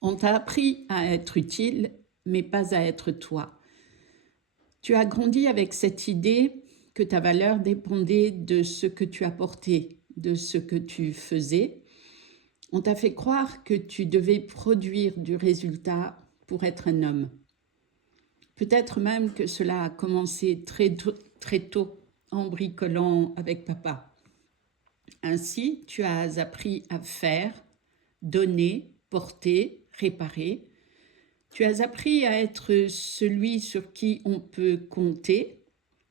On t'a appris à être utile, mais pas à être toi. Tu as grandi avec cette idée que ta valeur dépendait de ce que tu apportais, de ce que tu faisais. On t'a fait croire que tu devais produire du résultat pour être un homme. Peut-être même que cela a commencé très tôt en bricolant avec papa. Ainsi, tu as appris à faire, donner, porter, réparer. Tu as appris à être celui sur qui on peut compter,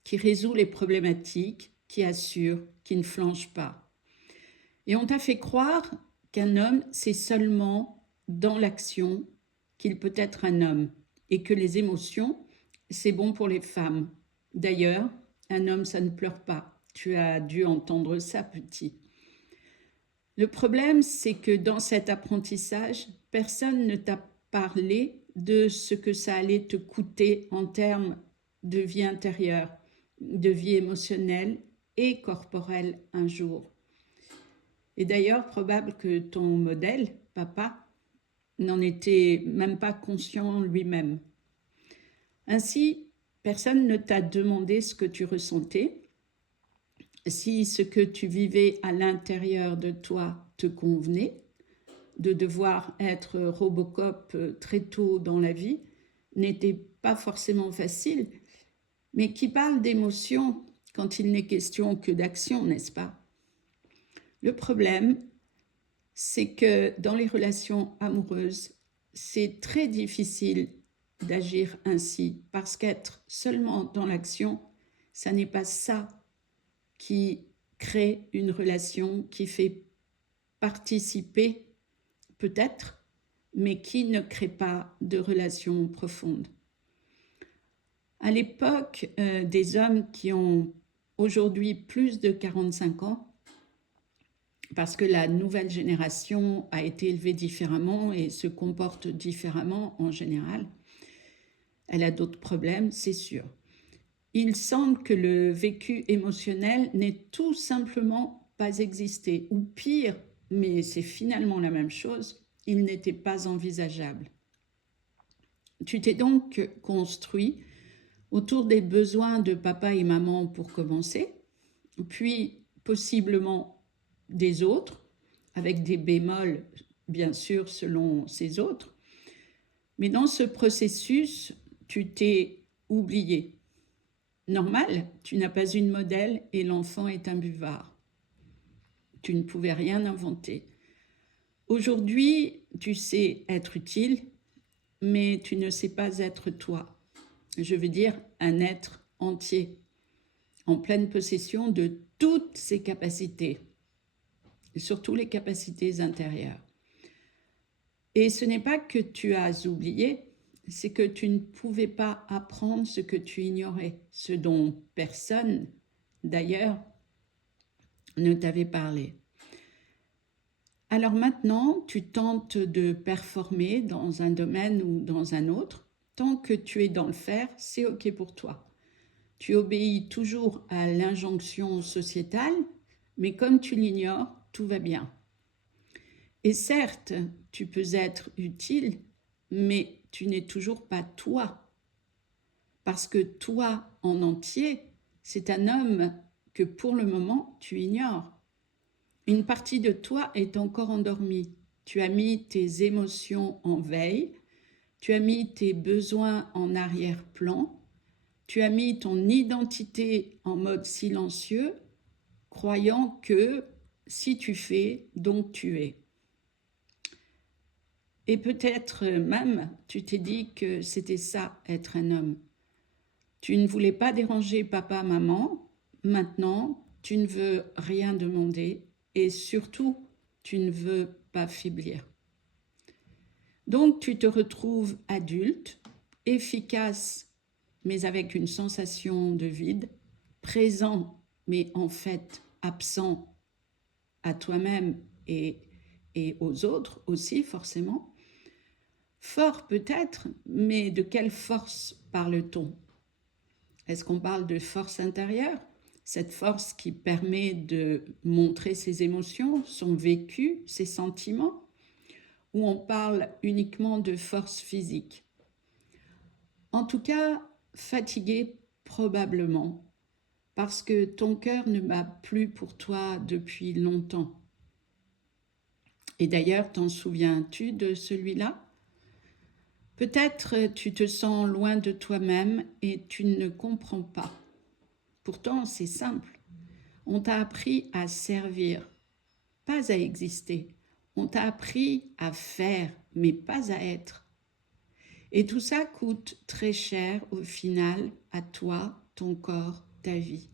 qui résout les problématiques, qui assure, qui ne flanche pas. Et on t'a fait croire qu'un homme, c'est seulement dans l'action qu'il peut être un homme et que les émotions, c'est bon pour les femmes. D'ailleurs, un homme, ça ne pleure pas. Tu as dû entendre ça, petit. Le problème, c'est que dans cet apprentissage, personne ne t'a parlé de ce que ça allait te coûter en termes de vie intérieure, de vie émotionnelle et corporelle un jour. Et d'ailleurs, probable que ton modèle, papa, n'en était même pas conscient lui-même. Ainsi, personne ne t'a demandé ce que tu ressentais, si ce que tu vivais à l'intérieur de toi te convenait, de devoir être Robocop très tôt dans la vie n'était pas forcément facile, mais qui parle d'émotion quand il n'est question que d'action, n'est-ce pas? Le problème, c'est que dans les relations amoureuses, c'est très difficile d'agir ainsi, parce qu'être seulement dans l'action, ça n'est pas ça qui crée une relation, qui fait participer peut-être, mais qui ne crée pas de relation profonde. À l'époque, des hommes qui ont aujourd'hui plus de 45 ans, parce que la nouvelle génération a été élevée différemment et se comporte différemment en général, elle a d'autres problèmes, c'est sûr. Il semble que le vécu émotionnel n'ait tout simplement pas existé, ou pire, mais c'est finalement la même chose, il n'était pas envisageable. Tu t'es donc construit autour des besoins de papa et maman pour commencer, puis possiblement des autres, avec des bémols bien sûr selon ces autres. Mais dans ce processus, tu t'es oublié. Normal, tu n'as pas une modèle et l'enfant est un buvard. Tu ne pouvais rien inventer. Aujourd'hui, tu sais être utile, mais tu ne sais pas être toi. Je veux dire un être entier, en pleine possession de toutes ses capacités, et surtout les capacités intérieures. Et ce n'est pas que tu as oublié, c'est que tu ne pouvais pas apprendre ce que tu ignorais, ce dont personne, d'ailleurs, ne t'avait parlé. Alors maintenant, tu tentes de performer dans un domaine ou dans un autre. Tant que tu es dans le faire, c'est OK pour toi. Tu obéis toujours à l'injonction sociétale, mais comme tu l'ignores, tout va bien. Et certes, tu peux être utile, mais tu n'es toujours pas toi. Parce que toi, en entier, c'est un homme que pour le moment, tu ignores. Une partie de toi est encore endormie. Tu as mis tes émotions en veille, tu as mis tes besoins en arrière-plan, tu as mis ton identité en mode silencieux, croyant que si tu fais, donc tu es. Et peut-être même, tu t'es dit que c'était ça, être un homme. Tu ne voulais pas déranger papa, maman. Maintenant, tu ne veux rien demander et surtout, tu ne veux pas faiblir. Donc, tu te retrouves adulte, efficace, mais avec une sensation de vide, présent, mais en fait absent à toi-même et aux autres aussi, forcément. Fort peut-être, mais de quelle force parle-t-on? Est-ce qu'on parle de force intérieure? Cette force qui permet de montrer ses émotions, son vécu, ses sentiments? où on parle uniquement de force physique. En tout cas, fatigué probablement, parce que ton cœur ne bat plus pour toi depuis longtemps. Et d'ailleurs, t'en souviens-tu de celui-là? Peut-être tu te sens loin de toi-même et tu ne comprends pas. Pourtant, c'est simple. On t'a appris à servir, pas à exister. On t'a appris à faire, mais pas à être. Et tout ça coûte très cher au final à toi, ton corps, ta vie.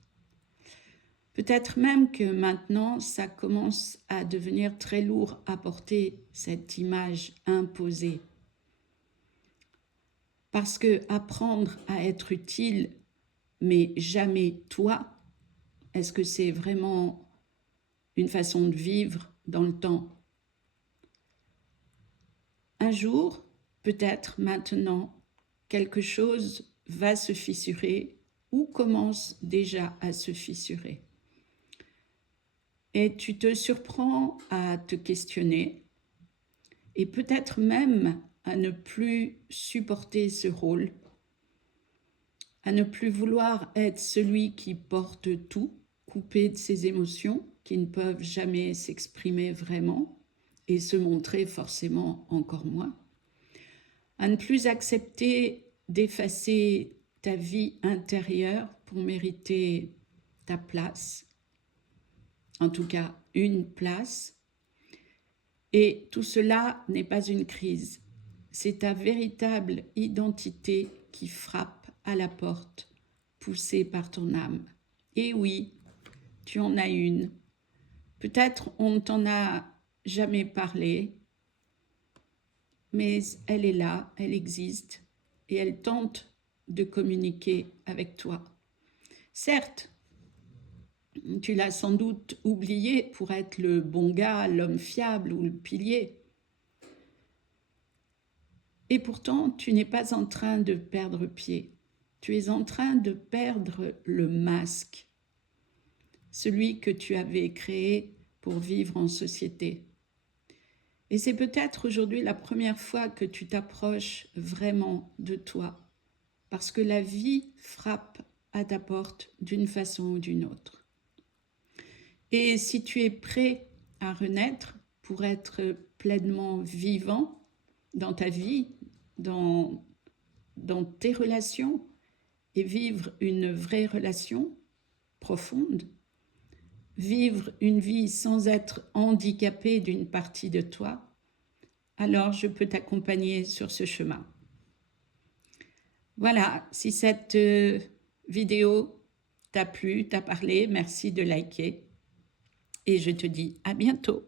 Peut-être même que maintenant, ça commence à devenir très lourd à porter, cette image imposée. Parce que apprendre à être utile, mais jamais toi, est-ce que c'est vraiment une façon de vivre dans le temps? Un jour, peut-être maintenant, quelque chose va se fissurer ou commence déjà à se fissurer. Et tu te surprends à te questionner et peut-être même à ne plus supporter ce rôle, à ne plus vouloir être celui qui porte tout, coupé de ses émotions qui ne peuvent jamais s'exprimer vraiment et se montrer forcément encore moins, à ne plus accepter d'effacer ta vie intérieure pour mériter ta place, en tout cas une place. Et tout cela n'est pas une crise, c'est ta véritable identité qui frappe à la porte, poussée par ton âme. Et oui, tu en as une. Peut-être on ne t'en a jamais parlé, mais elle est là, elle existe, et elle tente de communiquer avec toi. Certes, tu l'as sans doute oublié pour être le bon gars, l'homme fiable ou le pilier. Et pourtant, tu n'es pas en train de perdre pied. Tu es en train de perdre le masque, celui que tu avais créé pour vivre en société. Et c'est peut-être aujourd'hui la première fois que tu t'approches vraiment de toi, parce que la vie frappe à ta porte d'une façon ou d'une autre. Et si tu es prêt à renaître pour être pleinement vivant dans ta vie, dans tes relations, et vivre une vraie relation profonde, vivre une vie sans être handicapé d'une partie de toi, alors je peux t'accompagner sur ce chemin. Voilà, si cette vidéo t'a plu, t'a parlé, merci de liker. Et je te dis à bientôt.